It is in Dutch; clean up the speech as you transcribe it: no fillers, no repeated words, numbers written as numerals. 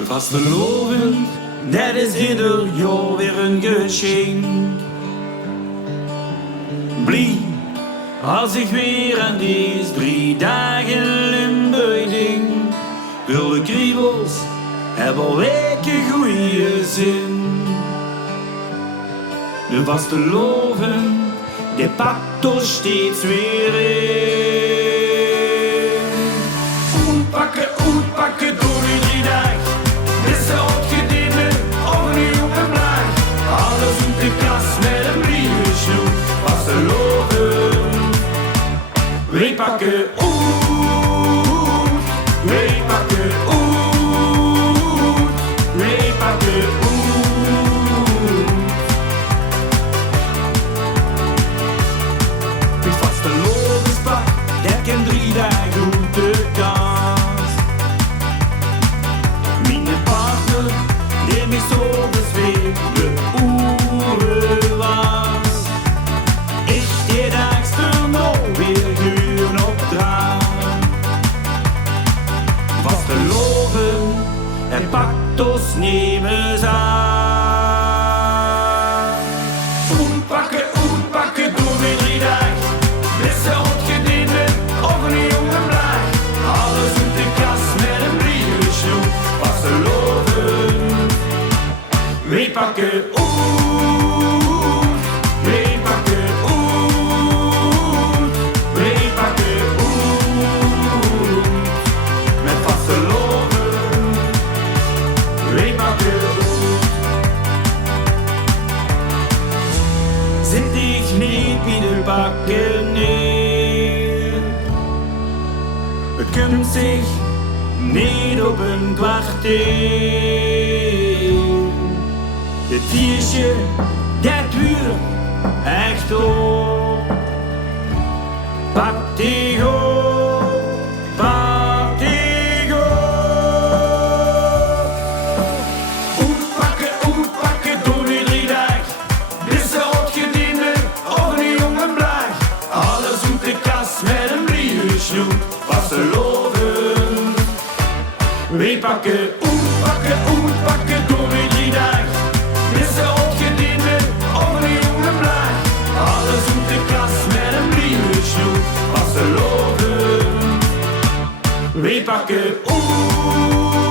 Vastelovend, dat is ieder jaar weer een geschenk. Blij als ik weer aan deze 3 dagen Limburg denk. Wilde kriebels hebben weken goeie zin. De vastelovend, die pakt ons steeds weer in. Uitpakken, door die 3 dagen. Is ze uitgediend of niet op een blaag. Alles uit de kast met een briefje snoep. Vastelovend, wij pakken uit. Wij pakken uit. Wij pakken uit. Het vastelovendspak, dat kan 3 dagen uit de kast. Mijn partner, die mij zo bezweet, de oeren was. Ik die dagster nog weer guren op draad. Vastelovend, en pakt ons nemens aan. Uitpakken, door weer 3 dagen. Is ze uitgediend of een jonge blaag. Alles uit de kast met een briefje snoep. Vastelovend, wij pakken uit. Wij pakken uit. Wij pakken uit. Met vastelovend, wij pakken uit. Zit ik niet bij de bakken neer. Het kunt zich niet op een kwartier. Het tiertje, dat duurt echt op. Pak die op, pak die op. Uitpakken, door die 3 dagen. Is ze uitgediend of een jonge blaag. Alles uit de kast met een briefje snoep. Vastelovend, wij pakken uit. Uitpakken, door die 3 dagen. Is ze uitgediend of een jonge blaag. Alles uit de kast met een briefje snoep. Vastelovend, wij pakken uit.